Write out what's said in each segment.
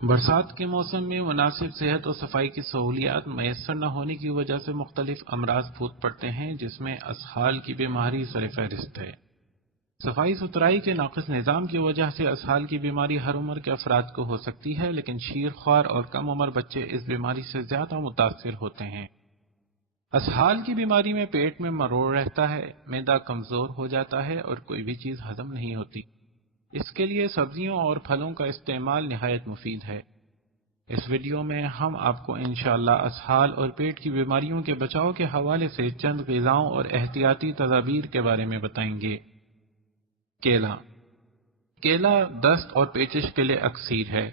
برسات کے موسم میں مناسب صحت اور صفائی کی سہولیات میسر نہ ہونے کی وجہ سے مختلف امراض پھوٹ پڑتے ہیں، جس میں اسہال کی بیماری سر فہرست ہے۔ صفائی ستھرائی کے ناقص نظام کی وجہ سے اسہال کی بیماری ہر عمر کے افراد کو ہو سکتی ہے، لیکن شیر خوار اور کم عمر بچے اس بیماری سے زیادہ متاثر ہوتے ہیں۔ اسہال کی بیماری میں پیٹ میں مروڑ رہتا ہے، معدہ کمزور ہو جاتا ہے اور کوئی بھی چیز ہضم نہیں ہوتی۔ اس کے لیے سبزیوں اور پھلوں کا استعمال نہایت مفید ہے۔ اس ویڈیو میں ہم آپ کو انشاءاللہ اسہال اور پیٹ کی بیماریوں کے بچاؤ کے حوالے سے چند غذاؤں اور احتیاطی تدابیر کے بارے میں بتائیں گے۔ کیلا۔ کیلا دست اور پیچش کے لیے اکسیر ہے۔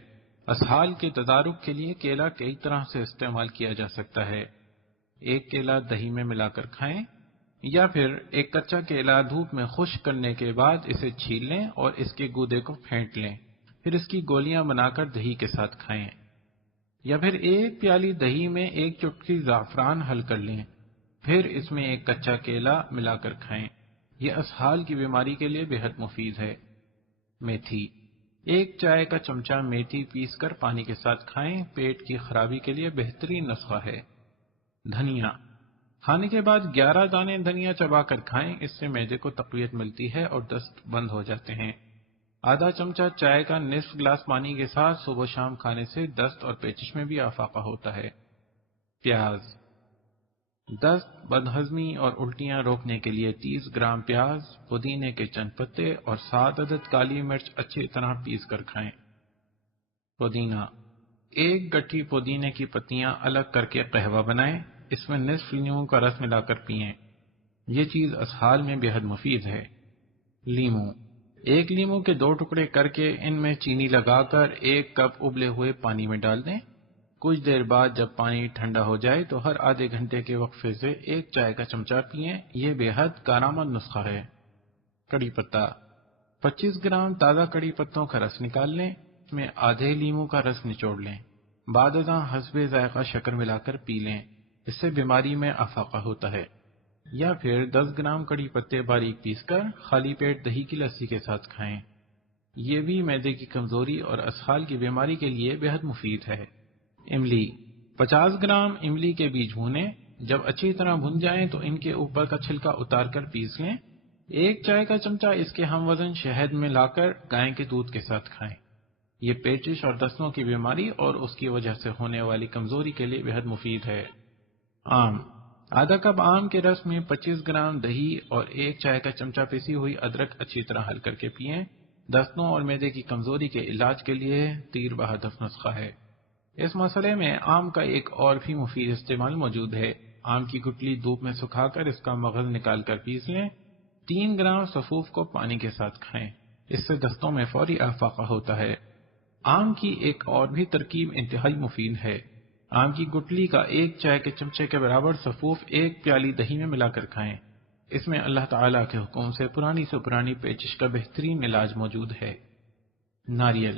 اسہال کے تدارک کے لیے کیلا کئی طرح سے استعمال کیا جا سکتا ہے۔ ایک کیلا دہی میں ملا کر کھائیں، یا پھر ایک کچا کیلا دھوپ میں خشک کرنے کے بعد اسے چھیل لیں اور اس کے گودے کو پھینٹ لیں، پھر اس کی گولیاں بنا کر دہی کے ساتھ کھائیں، یا پھر ایک پیالی دہی میں ایک چٹکی زعفران حل کر لیں، پھر اس میں ایک کچا کیلا ملا کر کھائیں۔ یہ اسہال کی بیماری کے لیے بے حد مفید ہے۔ میتھی۔ ایک چائے کا چمچہ میتھی پیس کر پانی کے ساتھ کھائیں، پیٹ کی خرابی کے لیے بہترین نسخہ ہے۔ دھنیا۔ کھانے کے بعد 11 دانے دھنیا چبا کر کھائیں، اس سے معدے کو تقویت ملتی ہے اور دست بند ہو جاتے ہیں۔ آدھا چمچہ چائے کا نصف گلاس پانی کے ساتھ صبح و شام کھانے سے دست اور پیچش میں بھی افاقہ ہوتا ہے۔ پیاز۔ دست، بدہضمی اور الٹیاں روکنے کے لیے 30 گرام پیاز، پودینے کے چند پتے اور 7 عدد کالی مرچ اچھی طرح پیس کر کھائیں۔ پودینہ۔ ایک گٹھی پودینے کی پتیاں الگ کر کے قہوہ بنائیں، اس میں نصف لیموں کا رس ملا کر پئیں، یہ چیز اسہال میں بے حد مفید ہے۔ لیموں۔ ایک لیموں کے 2 ٹکڑے کر کے ان میں چینی لگا کر 1 کپ ابلے ہوئے پانی میں ڈال دیں، کچھ دیر بعد جب پانی ٹھنڈا ہو جائے تو ہر آدھے گھنٹے کے وقفے سے 1 چائے کا چمچہ پئیں، یہ بے حد کارآمد نسخہ ہے۔ کڑی پتہ۔ 25 گرام تازہ کڑی پتوں کا رس نکال لیں، اس میں آدھے لیموں کا رس نچوڑ لیں، بعد ازاں حسب ذائقہ شکر ملا کر پی لیں، اس سے بیماری میں افاقہ ہوتا ہے۔ یا پھر 10 گرام کڑی پتے باریک پیس کر خالی پیٹ دہی کی لسی کے ساتھ کھائیں، یہ بھی معدے کی کمزوری اور اسہال کی بیماری کے لیے بے حد مفید ہے۔ املی۔ 50 گرام املی کے بیج بھونیں، جب اچھی طرح بھن جائیں تو ان کے اوپر کا چھلکا اتار کر پیس لیں، 1 چائے کا چمچہ اس کے ہم وزن شہد میں لا کر گائے کے دودھ کے ساتھ کھائیں، یہ پیچش اور دستوں کی بیماری اور اس کی وجہ سے ہونے والی کمزوری کے لیے بے حد مفید ہے۔ آم۔ آدھا کپ آم کے رس میں 25 گرام دہی اور 1 چائے کا چمچہ پیسی ہوئی ادرک اچھی طرح حل کر کے پئیں، دستوں اور معدے کی کمزوری کے علاج کے لیے تیر بہدف نسخہ ہے۔ اس مسئلے میں آم کا ایک اور بھی مفید استعمال موجود ہے۔ آم کی گٹلی دھوپ میں سکھا کر اس کا مغز نکال کر پیس لیں، 3 گرام سفوف کو پانی کے ساتھ کھائیں، اس سے دستوں میں فوری افاقہ ہوتا ہے۔ آم کی ایک اور بھی ترکیب انتہائی مفید ہے۔ آم کی گٹلی کا 1 چائے کے چمچے کے برابر سفوف 1 پیالی دہی میں ملا کر کھائیں، اس میں اللہ تعالیٰ کے حکم سے پرانی پیچش کا بہترین علاج موجود ہے۔ ناریل۔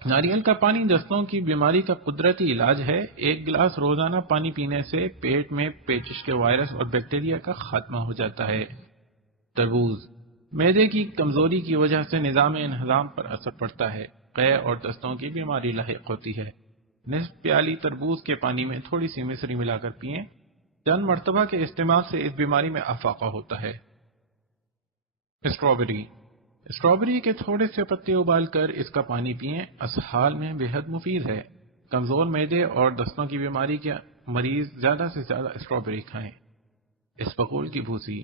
ناریل کا پانی دستوں کی بیماری کا قدرتی علاج ہے، 1 گلاس روزانہ پانی پینے سے پیٹ میں پیچش کے وائرس اور بیکٹیریا کا خاتمہ ہو جاتا ہے۔ تربوز۔ معدے کی کمزوری کی وجہ سے نظام انہضام پر اثر پڑتا ہے، قے اور دستوں کی بیماری لاحق ہوتی ہے۔ نصف پیالی تربوز کے پانی میں تھوڑی سی مصری ملا کر پئیں، چند مرتبہ کے استعمال سے اس بیماری میں افاقہ ہوتا ہے۔ اسٹرابیری۔ اسٹرابیری کے تھوڑے سے پتے ابال کر اس کا پانی پئیں، اسہال میں بے حد مفید ہے۔ کمزور معدے اور دستوں کی بیماری کے مریض زیادہ سے زیادہ اسٹرابیری کھائیں۔ اسبغول کی بھوسی۔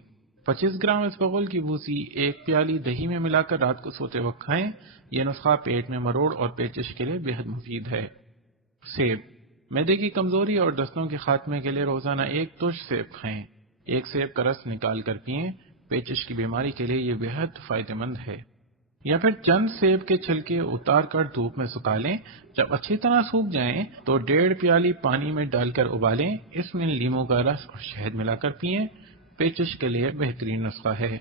25 گرام اسبغول کی بھوسی 1 پیالی دہی میں ملا کر رات کو سوتے وقت کھائیں، یہ نسخہ پیٹ میں مروڑ اور پیچش کے لیے بے حد مفید ہے۔ سیب۔ معدے کی کمزوری اور دستوں کے خاتمے کے لیے روزانہ 1 ترش سیب کھائیں، 1 سیب کا رس نکال کر پئیں، پیچش کی بیماری کے لیے یہ بے حد فائدہ مند ہے۔ یا پھر چند سیب کے چھلکے اتار کر دھوپ میں سکھا لیں، جب اچھی طرح سوکھ جائیں تو 1.5 پیالی پانی میں ڈال کر ابالیں، اس میں لیموں کا رس اور شہد ملا کر پئیں، پیچش کے لیے بہترین نسخہ ہے۔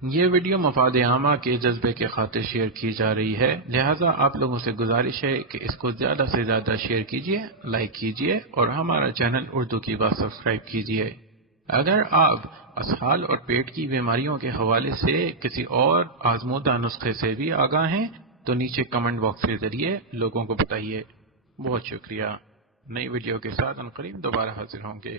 یہ ویڈیو مفاد عامہ کے جذبے کے خاطر شیئر کی جا رہی ہے، لہٰذا آپ لوگوں سے گزارش ہے کہ اس کو زیادہ سے زیادہ شیئر کیجیے، لائک کیجیے اور ہمارا چینل اردو کی بات سبسکرائب کیجیے۔ اگر آپ اسہال اور پیٹ کی بیماریوں کے حوالے سے کسی اور آزمودہ نسخے سے بھی آگاہ ہیں تو نیچے کمنٹ باکس کے ذریعے لوگوں کو بتائیے۔ بہت شکریہ۔ نئی ویڈیو کے ساتھ عنقریب دوبارہ حاضر ہوں گے۔